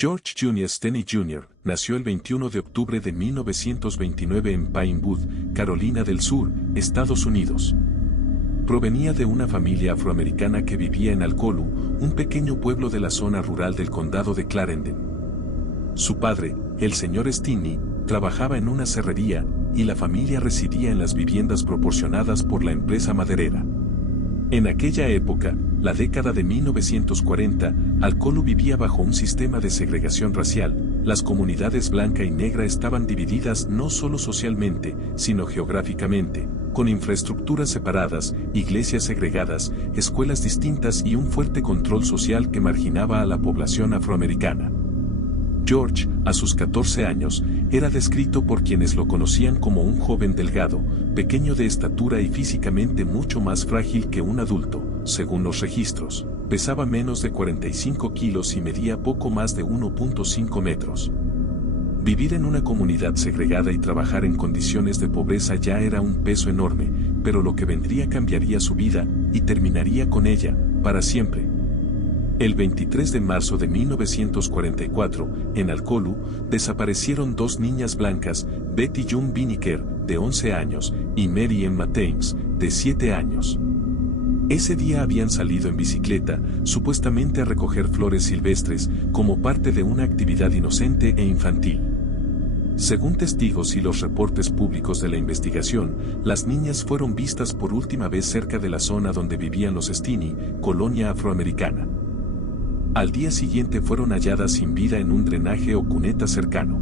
George Junior Stanley Jr. nació el 21 de octubre de 1929 en Pinewood, Carolina del Sur, Estados Unidos. Provenía de una familia afroamericana que vivía en Alcolu, un pequeño pueblo de la zona rural del condado de Clarendon. Su padre, el señor Stinney, trabajaba en una serrería, y la familia residía en las viviendas proporcionadas por la empresa maderera. En aquella época, la década de 1940, Alcolu vivía bajo un sistema de segregación racial. Las comunidades blanca y negra estaban divididas no solo socialmente, sino geográficamente, con infraestructuras separadas, iglesias segregadas, escuelas distintas y un fuerte control social que marginaba a la población afroamericana. George, a sus 14 años, era descrito por quienes lo conocían como un joven delgado, pequeño de estatura y físicamente mucho más frágil que un adulto, según los registros. Pesaba menos de 45 kilos y medía poco más de 1.5 metros. Vivir en una comunidad segregada y trabajar en condiciones de pobreza ya era un peso enorme, pero lo que vendría cambiaría su vida, y terminaría con ella, para siempre. El 23 de marzo de 1944, en Alcolu, desaparecieron dos niñas blancas, Betty June Biniker, de 11 años, y Mary Emma Thames, de 7 años. Ese día habían salido en bicicleta, supuestamente a recoger flores silvestres, como parte de una actividad inocente e infantil. Según testigos y los reportes públicos de la investigación, las niñas fueron vistas por última vez cerca de la zona donde vivían los Stinney, colonia afroamericana. Al día siguiente fueron halladas sin vida en un drenaje o cuneta cercano.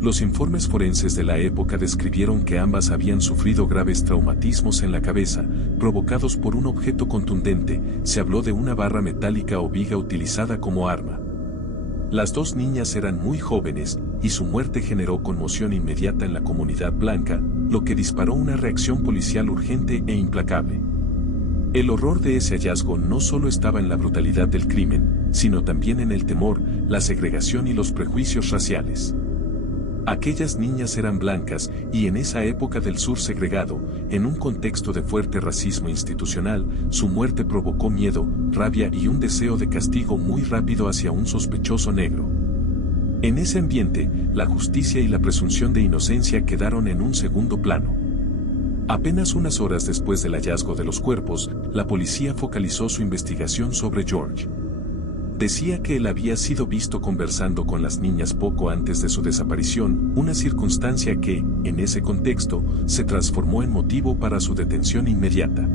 Los informes forenses de la época describieron que ambas habían sufrido graves traumatismos en la cabeza, provocados por un objeto contundente. Se habló de una barra metálica o viga utilizada como arma. Las dos niñas eran muy jóvenes, y su muerte generó conmoción inmediata en la comunidad blanca, lo que disparó una reacción policial urgente e implacable. El horror de ese hallazgo no solo estaba en la brutalidad del crimen, sino también en el temor, la segregación y los prejuicios raciales. Aquellas niñas eran blancas, y en esa época del sur segregado, en un contexto de fuerte racismo institucional, su muerte provocó miedo, rabia y un deseo de castigo muy rápido hacia un sospechoso negro. En ese ambiente, la justicia y la presunción de inocencia quedaron en un segundo plano. Apenas unas horas después del hallazgo de los cuerpos, la policía focalizó su investigación sobre George. Decía que él había sido visto conversando con las niñas poco antes de su desaparición, una circunstancia que, en ese contexto, se transformó en motivo para su detención inmediata.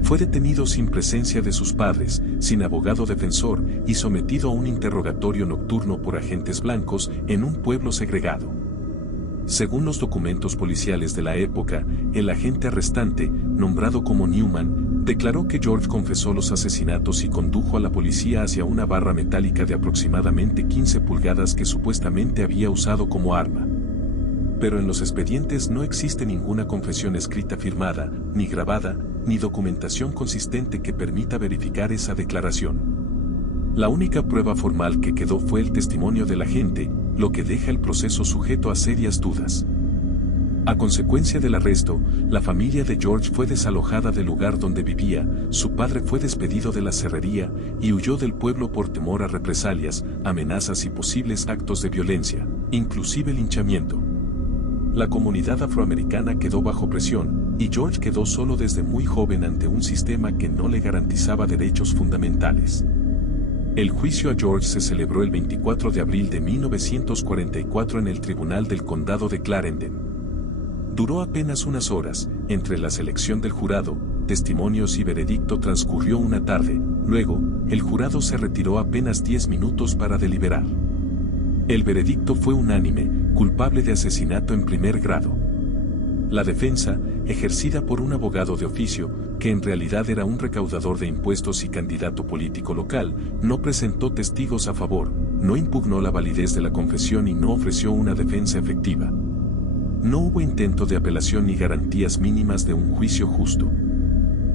Fue detenido sin presencia de sus padres, sin abogado defensor, y sometido a un interrogatorio nocturno por agentes blancos en un pueblo segregado. Según los documentos policiales de la época, el agente arrestante, nombrado como Newman, declaró que George confesó los asesinatos y condujo a la policía hacia una barra metálica de aproximadamente 15 pulgadas que supuestamente había usado como arma. Pero en los expedientes no existe ninguna confesión escrita firmada, ni grabada, ni documentación consistente que permita verificar esa declaración. La única prueba formal que quedó fue el testimonio del agente, lo que deja el proceso sujeto a serias dudas. A consecuencia del arresto, la familia de George fue desalojada del lugar donde vivía, su padre fue despedido de la serrería y huyó del pueblo por temor a represalias, amenazas y posibles actos de violencia, inclusive linchamiento. La comunidad afroamericana quedó bajo presión, y George quedó solo desde muy joven ante un sistema que no le garantizaba derechos fundamentales. El juicio a George se celebró el 24 de abril de 1944 en el Tribunal del Condado de Clarendon. Duró apenas unas horas. Entre la selección del jurado, testimonios y veredicto transcurrió una tarde. Luego, el jurado se retiró apenas 10 minutos para deliberar. El veredicto fue unánime, culpable de asesinato en primer grado. La defensa, ejercida por un abogado de oficio, que en realidad era un recaudador de impuestos y candidato político local, no presentó testigos a favor, no impugnó la validez de la confesión y no ofreció una defensa efectiva. No hubo intento de apelación ni garantías mínimas de un juicio justo.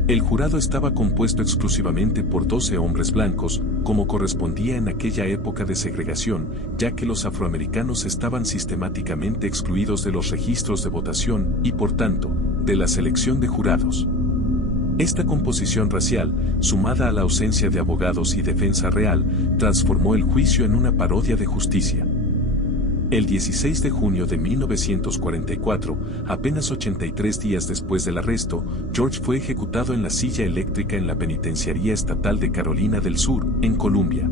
El jurado estaba compuesto exclusivamente por 12 hombres blancos, como correspondía en aquella época de segregación, ya que los afroamericanos estaban sistemáticamente excluidos de los registros de votación y, por tanto, de la selección de jurados. Esta composición racial, sumada a la ausencia de abogados y defensa real, transformó el juicio en una parodia de justicia. El 16 de junio de 1944, apenas 83 días después del arresto, George fue ejecutado en la silla eléctrica en la Penitenciaría Estatal de Carolina del Sur, en Columbia.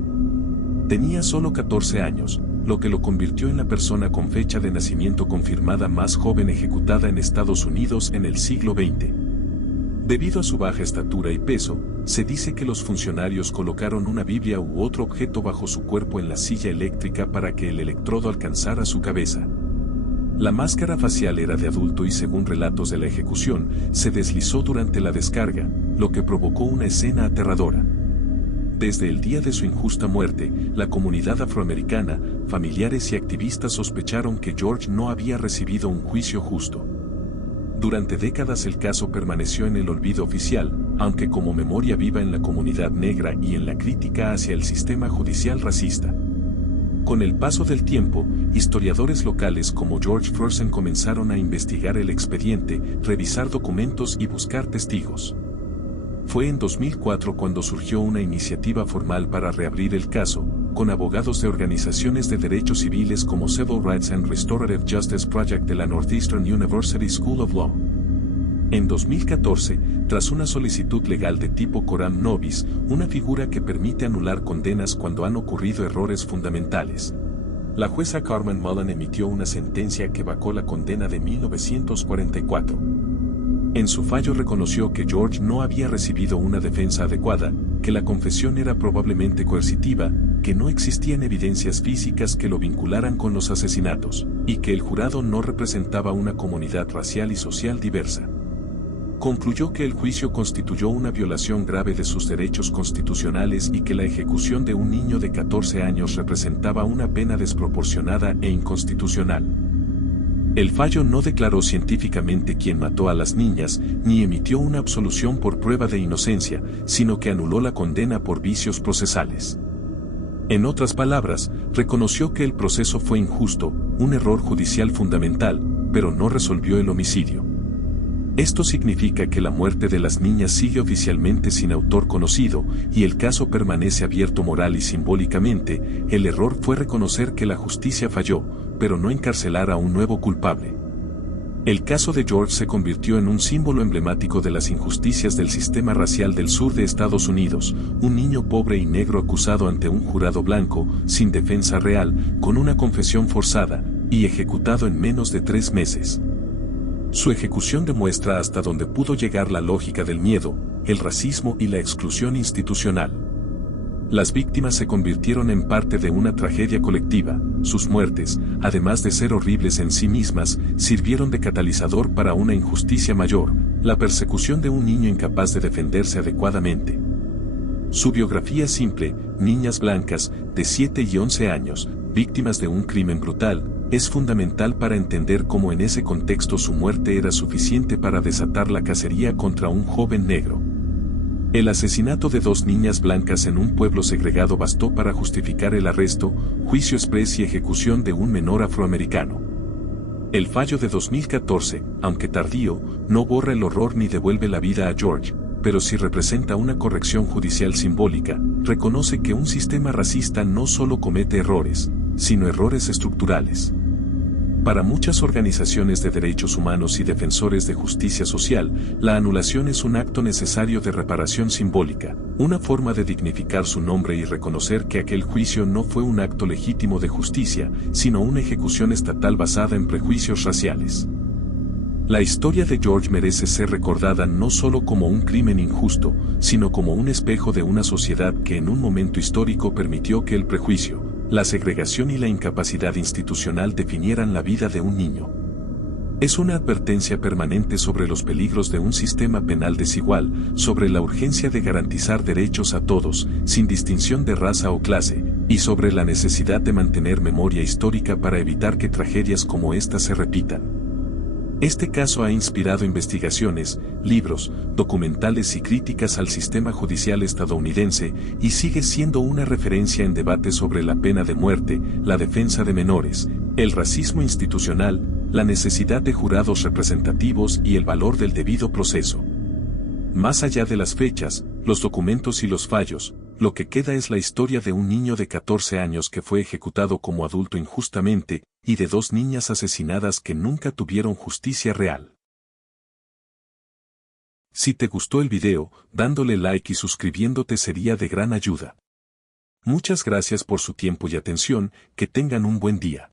Tenía solo 14 años, lo que lo convirtió en la persona con fecha de nacimiento confirmada más joven ejecutada en Estados Unidos en el siglo XX. Debido a su baja estatura y peso, se dice que los funcionarios colocaron una Biblia u otro objeto bajo su cuerpo en la silla eléctrica para que el electrodo alcanzara su cabeza. La máscara facial era de adulto y según relatos de la ejecución, se deslizó durante la descarga, lo que provocó una escena aterradora. Desde el día de su injusta muerte, la comunidad afroamericana, familiares y activistas sospecharon que George no había recibido un juicio justo. Durante décadas el caso permaneció en el olvido oficial, aunque como memoria viva en la comunidad negra y en la crítica hacia el sistema judicial racista. Con el paso del tiempo, historiadores locales como George Fersen comenzaron a investigar el expediente, revisar documentos y buscar testigos. Fue en 2004 cuando surgió una iniciativa formal para reabrir el caso, con abogados de organizaciones de derechos civiles como Civil Rights and Restorative Justice Project de la Northeastern University School of Law. En 2014, tras una solicitud legal de tipo coram nobis, una figura que permite anular condenas cuando han ocurrido errores fundamentales, la jueza Carmen Mullen emitió una sentencia que vacó la condena de 1944. En su fallo reconoció que George no había recibido una defensa adecuada, que la confesión era probablemente coercitiva, que no existían evidencias físicas que lo vincularan con los asesinatos, y que el jurado no representaba una comunidad racial y social diversa. Concluyó que el juicio constituyó una violación grave de sus derechos constitucionales y que la ejecución de un niño de 14 años representaba una pena desproporcionada e inconstitucional. El fallo no declaró científicamente quién mató a las niñas, ni emitió una absolución por prueba de inocencia, sino que anuló la condena por vicios procesales. En otras palabras, reconoció que el proceso fue injusto, un error judicial fundamental, pero no resolvió el homicidio. Esto significa que la muerte de las niñas sigue oficialmente sin autor conocido, y el caso permanece abierto moral y simbólicamente. El error fue reconocer que la justicia falló, pero no encarcelar a un nuevo culpable. El caso de George se convirtió en un símbolo emblemático de las injusticias del sistema racial del sur de Estados Unidos, un niño pobre y negro acusado ante un jurado blanco, sin defensa real, con una confesión forzada, y ejecutado en menos de 3 meses. Su ejecución demuestra hasta dónde pudo llegar la lógica del miedo, el racismo y la exclusión institucional. Las víctimas se convirtieron en parte de una tragedia colectiva. Sus muertes, además de ser horribles en sí mismas, sirvieron de catalizador para una injusticia mayor, la persecución de un niño incapaz de defenderse adecuadamente. Su biografía simple, niñas blancas, de 7 y 11 años, víctimas de un crimen brutal, es fundamental para entender cómo en ese contexto su muerte era suficiente para desatar la cacería contra un joven negro. El asesinato de 2 niñas blancas en un pueblo segregado bastó para justificar el arresto, juicio exprés y ejecución de un menor afroamericano. El fallo de 2014, aunque tardío, no borra el horror ni devuelve la vida a George, pero sí representa una corrección judicial simbólica, reconoce que un sistema racista no solo comete errores, sino errores estructurales. Para muchas organizaciones de derechos humanos y defensores de justicia social, la anulación es un acto necesario de reparación simbólica, una forma de dignificar su nombre y reconocer que aquel juicio no fue un acto legítimo de justicia, sino una ejecución estatal basada en prejuicios raciales. La historia de George merece ser recordada no solo como un crimen injusto, sino como un espejo de una sociedad que en un momento histórico permitió que el prejuicio, la segregación y la incapacidad institucional definieran la vida de un niño. Es una advertencia permanente sobre los peligros de un sistema penal desigual, sobre la urgencia de garantizar derechos a todos, sin distinción de raza o clase, y sobre la necesidad de mantener memoria histórica para evitar que tragedias como esta se repitan. Este caso ha inspirado investigaciones, libros, documentales y críticas al sistema judicial estadounidense y sigue siendo una referencia en debates sobre la pena de muerte, la defensa de menores, el racismo institucional, la necesidad de jurados representativos y el valor del debido proceso. Más allá de las fechas, los documentos y los fallos, lo que queda es la historia de un niño de 14 años que fue ejecutado como adulto injustamente, y de 2 niñas asesinadas que nunca tuvieron justicia real. Si te gustó el video, dándole like y suscribiéndote sería de gran ayuda. Muchas gracias por su tiempo y atención, que tengan un buen día.